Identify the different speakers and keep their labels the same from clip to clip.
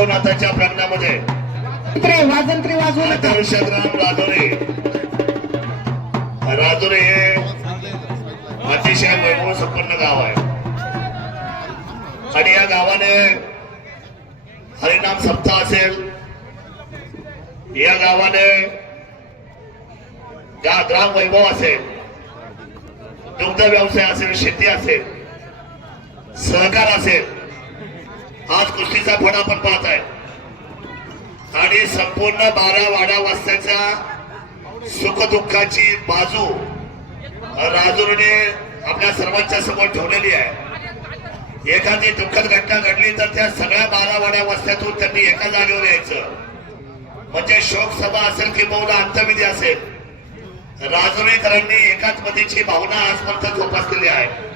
Speaker 1: भैरवनाथाच्या प्रांगणामध्ये
Speaker 2: वाजंत्री वाजवू नका.
Speaker 1: राजोरे राजोरे हे अतिशय वैभव संपन्न गाव आहे. आणि या गावाने हरिनाम सप्ताह असेल. या गावाने गा- ग्राम वैभव असेल दुग्ध व्यवसाय असेल शेती असेल सहकार असेल आज कुस्तीचा फड आपण पाहत आहे आणि संपूर्ण बारा वाडा वाजताच्या सुखदुःखाची बाजू राजूरने आपल्या सर्वांच्या समोर ठेवलेली आहे. एखादी दुःखद घटना घडली तर त्या सगळ्या बारा वाड्या वस्त्यातून त्यांनी एका जागेवर यायचं. म्हणजे शोक सभा असेल किंवा अंतविधी असेल. राजुरेकरांनी एकात्मतेची भावना आजपर्यंत जोपासलेली आहे.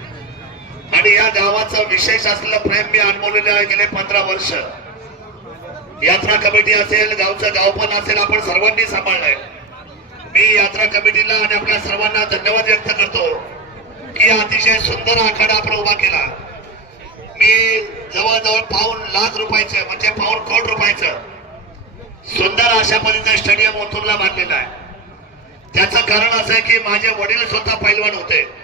Speaker 1: आणि या गावाचं विशेष असलेलं प्रेम मी अनुभवलेलं आहे गेले पंधरा वर्ष. यात्रा कमिटी असेल गावचं गाव पण असेल आपण सर्वांनी सांभाळलंय. मी यात्रा कमिटीला आणि आपल्या सर्वांना धन्यवाद व्यक्त करतो की अतिशय सुंदर आखाडा आपण उभा केला. मी जवळजवळ पाऊन लाख रुपयाचं म्हणजे पाऊन कोट रुपयाचं सुंदर अशा पद्धतीचं स्टेडियम ओतूरला बांधलेलं आहे. त्याचं कारण असं आहे की माझे वडील स्वतः पैलवान होते.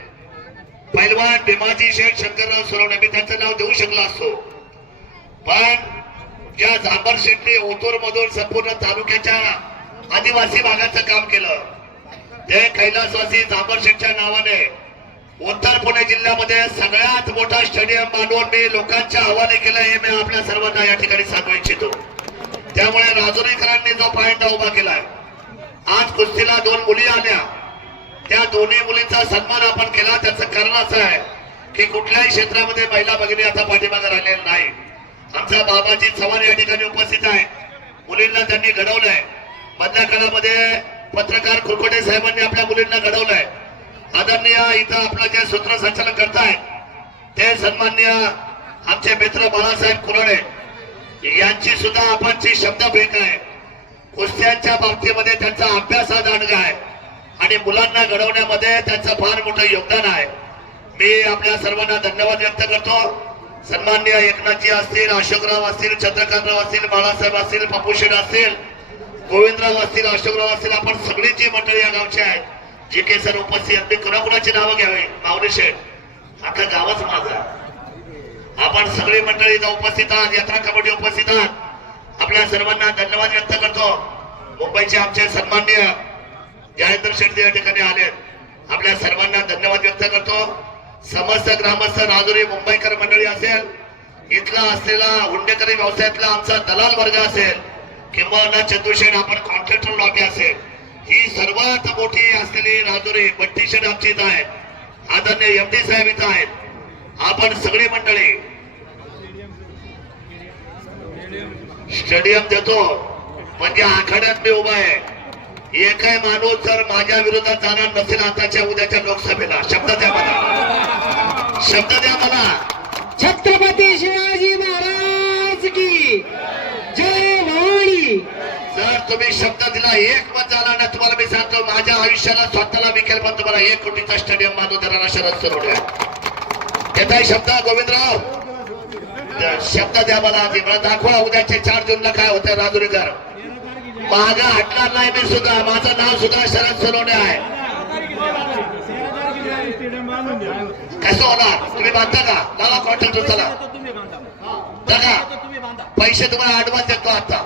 Speaker 1: पैलवान भीमाजी शेठ शंकरराव सुरवणे मी त्यांचं नाव देऊ शकलो असतो. पण ज्या झांबर शेठने ओतूर मधून संपूर्ण तालुक्याच्या आदिवासी भागाचं काम केलं ते कैलासवासी झांबर शेठच्या नावाने उत्तर पुणे जिल्ह्यामध्ये सगळ्यात मोठा स्टेडियम बांधून मी लोकांच्या हवाले केलं हे मी आपल्या सर्वांना या ठिकाणी सांगू इच्छितो. त्यामुळे राजुरीकरांनी जो पायंडा उभा केलाय आज कुस्तीला दोन मुली आल्या. दोन्ही मुलींचा सन्मान आपण केला. त्याचं कारण असं आहे की कुठल्याही क्षेत्रामध्ये महिला भगिनी आता पाठीमागे राहिलेला नाही. आमचा बाबाजी चव्हाण या ठिकाणी उपस्थित आहे. मुलींना त्यांनी घडवलंय. मधल्या काळामध्ये पत्रकार कुरकोटे साहेबांनी आपल्या मुलींना घडवलंय. आदरणीय इथं आपलं जे सूत्रसंचालन करतायत ते सन्मान्य आमचे मित्र बाळासाहेब कुरडे यांची सुद्धा आपण शब्द भेट आहे कुस्त्यांच्या बाबतीमध्ये त्यांचा अभ्यास हा दांडगा आणि मुलांना घडवण्यामध्ये त्यांचं फार मोठं योगदान आहे. मी आपल्या सर्वांना धन्यवाद व्यक्त करतो. सन्मान्य एकनाथजी असतील अशोकराव असतील चंद्रकांतराव असतील बाळासाहेब असतील पपुशेठ असतील गोविंदराव असतील अशोकराव असतील आपण सगळी जी मंडळी या गावची आहेत. जे काही सर उपस्थित आहेत मी कुणाकुणाची नावं घ्यावी? माऊली शेठ. अख्खा गावच माझा आपण सगळी मंडळी उपस्थित आहात यात्रा कमिटी उपस्थित आहात. आपल्या सर्वांना धन्यवाद व्यक्त करतो. मुंबईचे आमचे सन्मान्य जयेंद्र शेट्टी या ठिकाणी आलेत आपल्या सर्वांना धन्यवाद व्यक्त करतो. समस्त ग्रामस्थ राजुरी मुंबईकर मंडळी असेल इथला असलेला हुंडेकरी व्यवसायातला आमचा दलाल वर्ग असेल किंवा ना चंदूशेठ आपण कॉन्ट्रॅक्टर लॉबी असेल ही सर्वात मोठी असलेली राजुरी बट्टी आमची इथं आहे. आदरणीय एम डी साहेब इथं आहेत. आपण सगळी मंडळी स्टेडियम देतो. म्हणजे आखाड्यात मी उभा आहे. एकही माणूस जर माझ्या विरोधात जाणार नसेल आताच्या उद्याच्या लोकसभेला? शब्द द्या मला. शब्द द्या मला.
Speaker 2: छत्रपती शिवाजी महाराज की जय भवानी.
Speaker 1: जर तुम्ही शब्द दिला एक मत झाला ना तुम्हाला मी सांगतो माझ्या आयुष्याला स्वतःला विकेल पण तुम्हाला एक कोटीचा स्टेडियम बांधून देणारा शरद सरोडे येत शब्द गोविंदराव? शब्द द्या मला आधी. मला दाखवा उद्याचे चार जूनला काय होतं राजुरीकर. माझा हटणार नाही मी सुद्धा. माझं नाव सुद्धा शरद सोनवणे आहे. कसं होणार? तुम्ही बांधता का? लावा कॉन्ट्रॅक्टर चला. बघा. पैसे तुम्हाला ऍडव्हान्स देतो आता.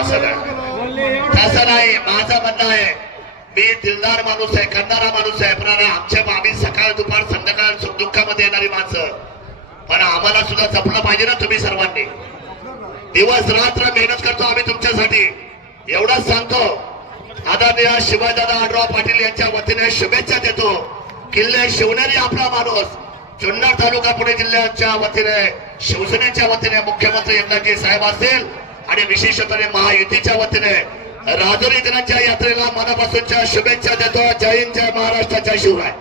Speaker 1: असं नाही. तसं नाही. माझं म्हणणं आहे मी दिलदार माणूस आहे करणारा माणूस आहे पण आमच्या आम्ही सकाळ दुपार संध्याकाळ दुःखामध्ये येणारी माणसं. पण आम्हाला सुद्धा जपलं पाहिजे ना तुम्ही. दिवस रात्र मेहनत करतो आम्ही तुमच्यासाठी. एवढंच सांगतो. आदरणीय शिवाजीदादा आडराव पाटील यांच्या वतीने शुभेच्छा देतो. किल्ले शिवनेरी आपला माणूस. जुन्नर तालुका पुणे जिल्ह्याच्या वतीने शिवसेनेच्या वतीने मुख्यमंत्री एकनाथजी साहेब असतील आणि विशेषतः महायुतीच्या वतीने राजुरी दिनाच्या यात्रेला मनापासूनच्या शुभेच्छा देतो. जय हिंद जय महाराष्ट्र जय शिवराय.